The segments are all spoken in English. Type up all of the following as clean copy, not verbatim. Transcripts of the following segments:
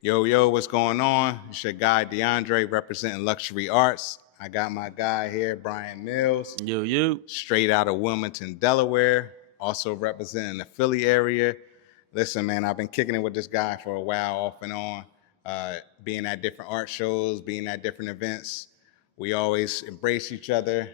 Yo, yo, what's going on? It's your guy DeAndre representing Luxury Arts. I got my guy here, Brian Mills, You. straight out of Wilmington, Delaware, also representing the Philly area. Listen, man, I've been kicking it with this guy for a while, off and on, being at different art shows, being at different events. We always embrace each other.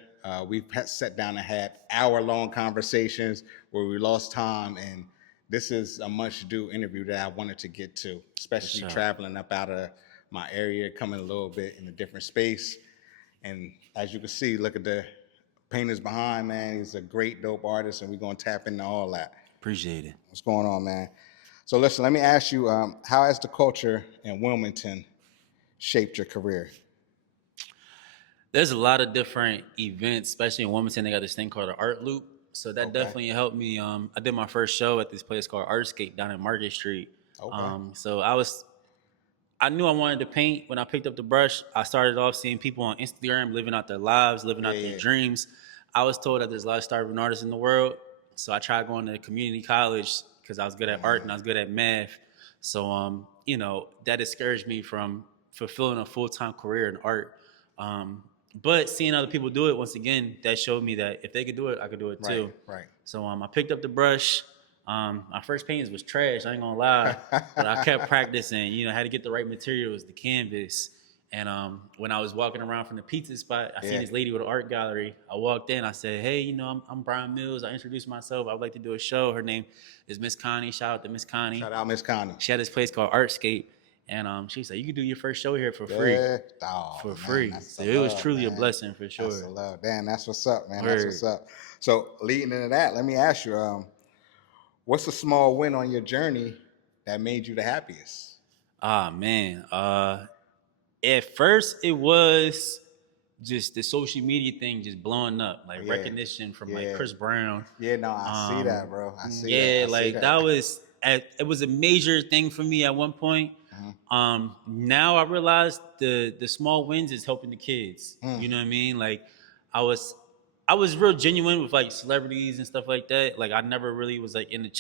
We've sat down and had hour-long conversations where we lost time, and this is a much-due interview that I wanted to get to, For especially sure. traveling up out of my area, coming a little bit in a different space. And as you can see, look at the painters behind, man. He's a great, dope artist, and we're going to tap into all that. Appreciate it. What's going on, man? So listen, let me ask you, how has the culture in Wilmington shaped your career? There's a lot of different events, especially in Wilmington. They got this thing called an art loop. So that Okay. definitely helped me. I did my first show at this place called Artscape down in Market Street. Okay. So I knew I wanted to paint when I picked up the brush. I started off seeing people on Instagram living out their lives, living out their Yeah. dreams. I was told that there's a lot of starving artists in the world. So I tried going to community college because I was good at art and I was good at math. So that discouraged me from fulfilling a full-time career in art. But seeing other people do it, once again, that showed me that if they could do it, I could do it too. Right. So I picked up the brush. My first paintings was trash, I ain't gonna lie. But I kept practicing, had to get the right materials, the canvas. And when I was walking around from the pizza spot, I seen this lady with an art gallery. I walked in, I said, hey, I'm Brian Mills. I introduced myself. I would like to do a show. Her name is Miss Connie. Shout out to Miss Connie. Shout out Miss Connie. She had this place called Artscape. And she said, you could do your first show here for free. Yeah. Oh, For man, free. that's So the it was love, truly a man. blessing for sure. That's the love. Damn, that's what's up, man. Word. That's what's up. So leading into that, let me ask you, what's a small win on your journey that made you the happiest? Ah, man. At first it was just the social media thing just blowing up, like recognition from like Chris Brown. Yeah, no, I see that, bro. I see that. Yeah, I see like it was a major thing for me at one point. Now I realize the small wins is helping the kids. You know what I mean? Like I was real genuine with like celebrities and stuff like that. Like I never really was like into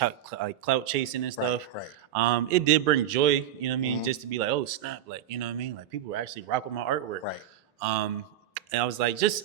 like clout chasing and stuff. Right. It did bring joy, you know what I mean? Just to be like, oh snap, like you know what I mean? Like people were actually rock with my artwork. Right. And I was like, just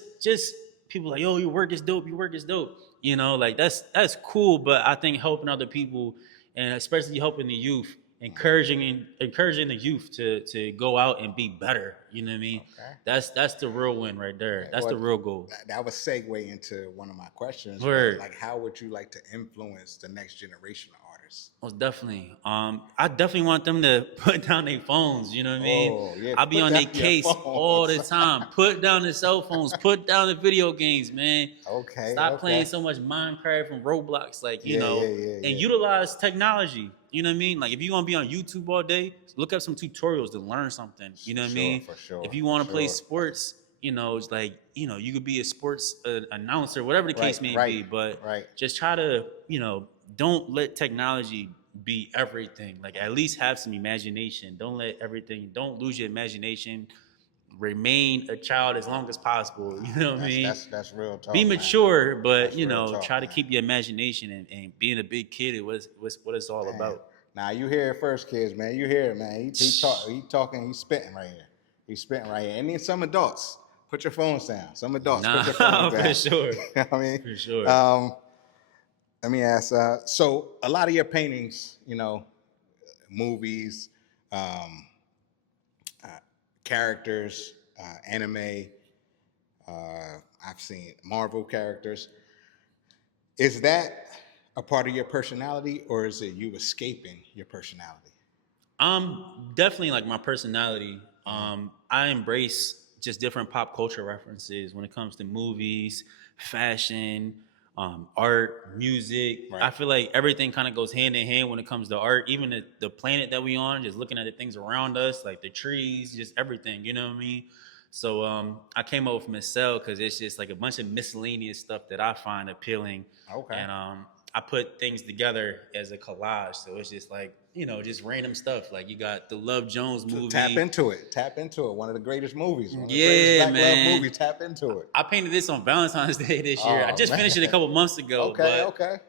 people like, yo, your work is dope. Your work is dope. Like that's cool. But I think helping other people and especially helping the youth, encouraging the youth to go out and be better. You know what I mean? Okay. That's the real win right there. That's the real goal. That would segue into one of my questions. Word. Like, how would you like to influence the next generation of artists? Most definitely. I definitely want them to put down their phones. You know what I mean? Oh, yeah, I be put on down their your case phones. all the time. Put down the cell phones. Put down the video games, man. Okay. Stop playing so much Minecraft and Roblox, like Yeah. and utilize technology. You know what I mean? Like if you want to be on YouTube all day, look up some tutorials to learn something. You know what I mean? For sure. If you want to play sports, it's like you could be a sports announcer, whatever the case may be. But just try to don't let technology be everything. Like at least have some imagination. Don't lose your imagination. Remain a child as long as possible. You know what I mean? That's real talk. Be mature, man. but Talk, try to keep your imagination and being a big kid is what it's all about. Now you hear it first, kids, man. You hear it, man. He talking, he's spitting right here. He's spitting right here. And then some adults, put your phones down. Some adults, put your phones down. For sure. You know what I mean? For sure. Let me ask. So a lot of your paintings, movies, characters, anime. I've seen Marvel characters. Is that a part of your personality, or is it you escaping your personality? Definitely like my personality. I embrace just different pop culture references when it comes to movies, fashion, art, music. Right. I feel like everything kind of goes hand in hand when it comes to art. Even the planet that we on, just looking at the things around us, like the trees, just everything. You know what I mean? So I came up with MSCL because it's just like a bunch of miscellaneous stuff that I find appealing. Okay. And I put things together as a collage. So it's just like, just random stuff. Like you got the Love Jones movie. Tap into it. One of the greatest movies. One of the Yeah, greatest black man. love movies. Tap into it. I painted this on Valentine's Day this year. I Oh, just finished it a man. couple months ago. Okay, but, okay.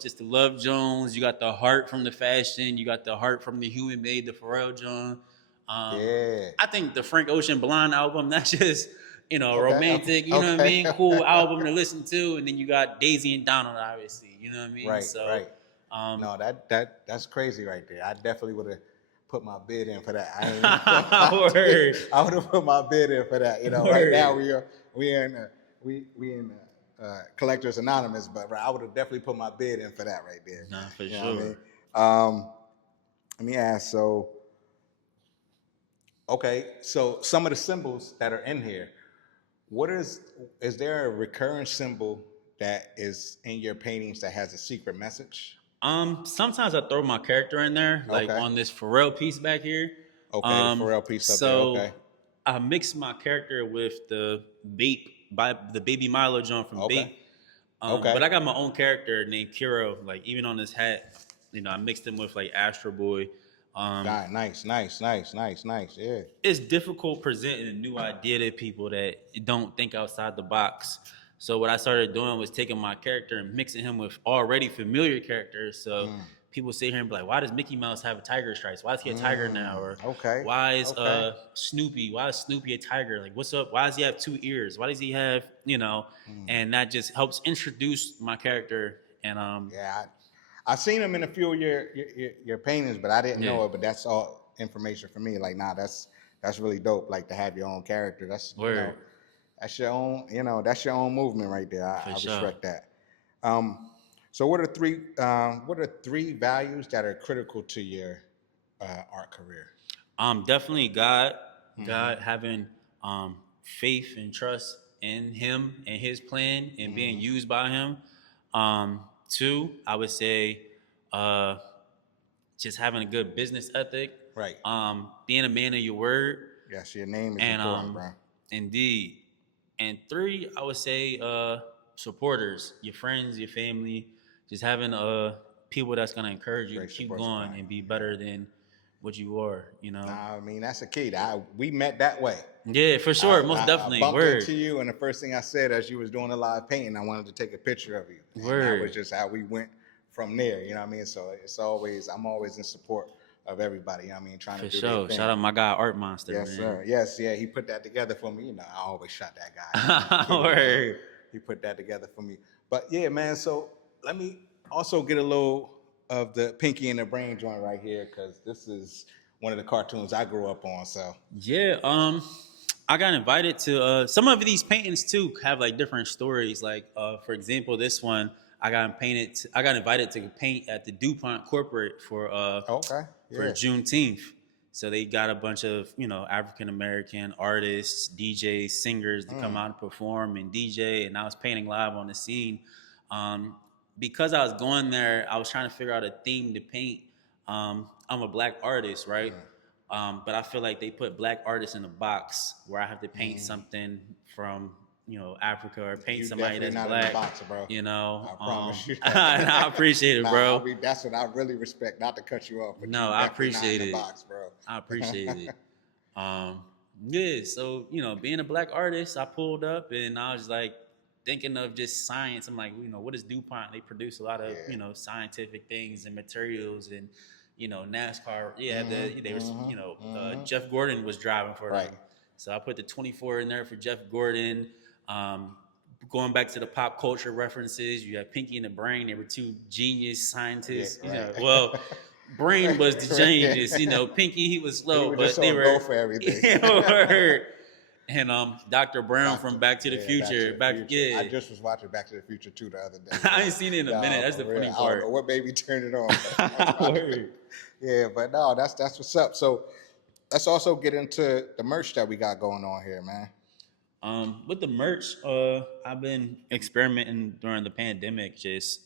Just the Love Jones. You got the heart from the fashion. You got the heart from the Human Made, the Pharrell John. Yeah. I think the Frank Ocean Blonde album, that's just, Okay, romantic, you know what I okay. mean? Cool album to listen to. And then you got Daisy and Donald, obviously. You know what I mean? Right, So, right. No, that's crazy right there. I definitely would have put my bid in for that. Word. I would have put my bid in for that. Word. Right now we in Collectors Anonymous, but I would have definitely put my bid in for that right there. Nah, for You sure. know what I mean? Let me ask. So some of the symbols that are in here, is there a recurring symbol that is in your paintings that has a secret message? Sometimes I throw my character in there, like Okay. on this Pharrell piece back here. Okay, the Pharrell piece up there. Okay. I mix my character with the Baby Milo joint from Okay. Bape. But I got my own character named Kiro. Like even on this hat, I mixed him with like Astro Boy. Nice. Yeah. It's difficult presenting a new idea to people that don't think outside the box. So what I started doing was taking my character and mixing him with already familiar characters. So people sit here and be like, why does Mickey Mouse have a tiger stripes? Why is he a tiger now? Or why is Snoopy? Why is Snoopy a tiger? Like, what's up? Why does he have 2 ears? Why does he have, and that just helps introduce my character. And I've seen him in a few of your paintings, but I didn't know it. But that's all information for me. Like, that's really dope. Like to have your own character. That's that's your own. That's your own movement right there. I respect that. So what are three values that are critical to your art career? Definitely God. God, having faith and trust in Him and His plan and being used by Him. 2, I would say, just having a good business ethic. Right. Being a man of your word. Yes, your name is important, bro. Indeed. And 3, I would say, supporters, your friends, your family, just having people that's gonna encourage you to keep going and be better than what you are. I mean, that's the key. We met that way. Yeah, for sure, most definitely. I bumped into you, and the first thing I said as you was doing the live painting, I wanted to take a picture of you. And that was just how we went from there. You know what I mean? So I'm always in support of everybody. You know what I mean? Trying to do their thing. Shout out my guy Art Monster. Yes, man. sir. Yes, yeah. He put that together for me. I always shot that guy. Word. He put that together for me. But yeah, man. So let me also get a little of the Pinky and the Brain joint right here, because this is one of the cartoons I grew up on. So yeah, I got invited to some of these paintings too have like different stories. Like for example, this one I got invited to paint at the DuPont corporate for Juneteenth. So they got a bunch of African American artists, DJs, singers to come out and perform and DJ, and I was painting live on the scene. Because I was going there, I was trying to figure out a theme to paint. I'm a black artist, right? But I feel like they put black artists in a box where I have to paint something from Africa or paint somebody that's not black. In the box, bro. I promise you. I appreciate it, bro. That's what I really respect. Not to cut you off, but no, I appreciate not in it. the box, bro. I appreciate it. Yeah, so being a black artist, I pulled up and I was like thinking of just science. I'm like, what is DuPont? They produce a lot of scientific things and materials and NASCAR. Yeah, they were Jeff Gordon was driving for them. So I put the 24 in there for Jeff Gordon. Going back to the pop culture references, you have Pinky and the Brain. They were 2 genius scientists. Well, Brain was the genius. Pinky, he was slow, but they were go for everything. And Dr. Brown from Back to the Future. I just was watching Back to the Future 2 the other day. I ain't seen it in a minute. That's the funny part. I don't know what made me turn it on. Yeah, but no, that's what's up. So let's also get into the merch that we got going on here, man. With the merch, I've been experimenting during the pandemic, just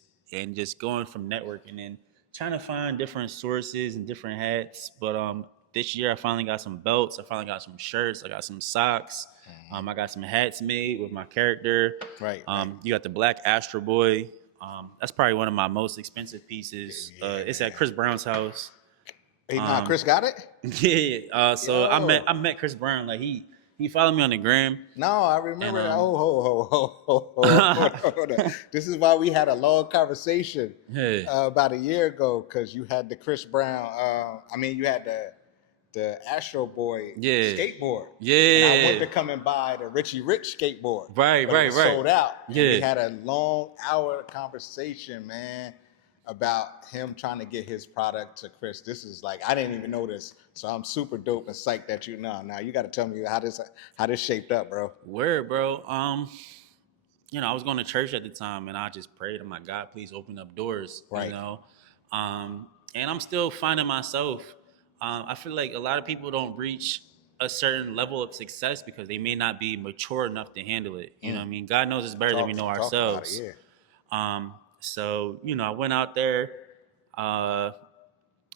going from networking and trying to find different sources and different hats. But this year I finally got some belts. I finally got some shirts. I got some socks. I got some hats made with my character. Right. You got the Black Astro Boy. That's probably one of my most expensive pieces. It's at Chris Brown's house. Hey, nah, Chris got it? Yeah. So Yo. I met Chris Brown. Like he followed me on the gram, No, I and remember that. Oh, hold on. This is why we had a long conversation yeah, about a year ago, because you had the Chris Brown. You had the Astro Boy yeah, skateboard, and I went yeah. to come and buy the Richie Rich skateboard, Right, but it right, was right. sold out. And we Yeah. had a long hour conversation, man, about him trying to get his product to Chris. This is like, I didn't even know this, so I'm super dope and psyched that you know. Now you got to tell me how this shaped up, bro. Where, bro? I was going to church at the time, and I just prayed, "Oh my God, please open up doors." Right. And I'm still finding myself. I feel like a lot of people don't reach a certain level of success because they may not be mature enough to handle it. You know what I mean? God knows it's better than we know Talk about it, ourselves. yeah. So I went out there. Uh,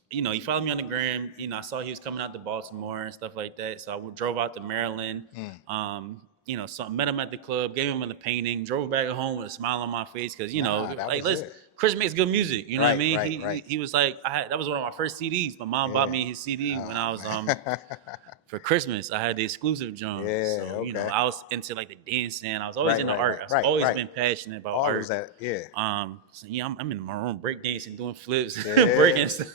he followed me on the gram. I saw he was coming out to Baltimore and stuff like that. So I drove out to Maryland. So I met him at the club, gave him the painting, drove back home with a smile on my face because That like was let's it. Chris makes good music. You know what I mean? Right. He was like that was one of my first CDs. My mom bought Yeah. me his CD when I Oh, was man. for Christmas. I had the exclusive John. Yeah, So okay. I was into like the dancing. I was always into art. I've always been passionate about All art. of that, yeah. So I'm in my room breakdancing, doing flips, Yeah. breaking stuff.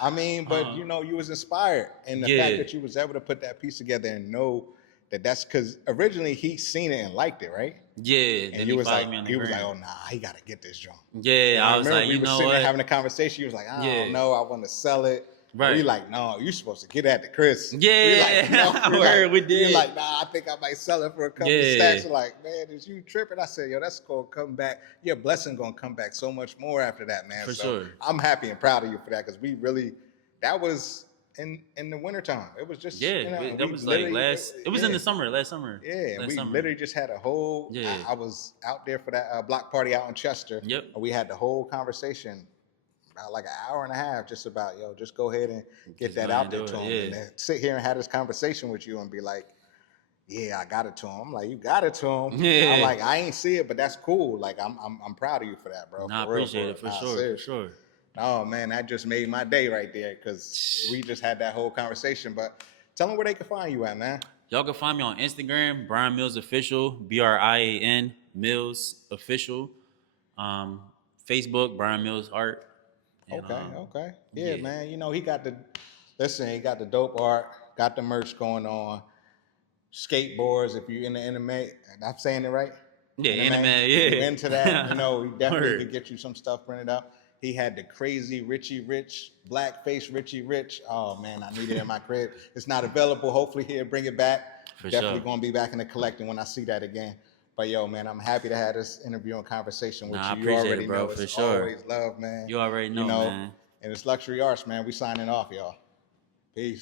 But you was inspired, and the fact that you was able to put that piece together and know that's because originally he seen it and liked it, right? Yeah, And then you he was followed like, me on the gram. oh nah, he got to get this joint. Yeah, And I I was remember like, we you were know sitting there what? having a conversation. You was like, I Yeah. don't know, I want to sell it. Right. We like, no, you supposed to get at the Chris. Yeah, we did. You're like, nah, I think I might sell it for a couple of stacks. You're like, man, is you tripping? I said, yo, that's gonna come back. Your blessing gonna come back so much more after that, man. For so sure. I'm happy and proud of you for that, because that was in the wintertime. It was just that was like it was in the summer, last summer. Yeah, and we summer. literally just had a whole. Yeah. I was out there for that block party out in Chester. Yep. And we had the whole conversation, about like an hour and a half, just about just go ahead and get that out there to him, and then sit here and have this conversation with you and be like, yeah, I got it to him. I'm like, you got it to him. Yeah. I'm like, I ain't see it, but that's cool. Like, I'm proud of you for that, bro. I appreciate it for sure. Oh man, that just made my day right there, because we just had that whole conversation. But tell them where they can find you at, man. Y'all can find me on Instagram, Brian Mills Official, BRIAN Mills Official. Facebook, Brian Mills Art. And, Okay. Yeah, man. He got the dope art, got the merch going on. Skateboards, if you're in the anime, I'm saying it right? Yeah, anime, yeah. If you're into that, he definitely could get you some stuff printed up. He had the crazy Richie Rich, blackface Richie Rich. Oh man, I need it in my crib. It's not available. Hopefully he'll bring it back. Definitely gonna be back in the collecting when I see that again. But yo, man, I'm happy to have this interview and conversation with you. I appreciate You already it, bro, know for it's sure. Always love, man. You already know, man. And it's Luxury Arts, man. We signing off, y'all. Peace.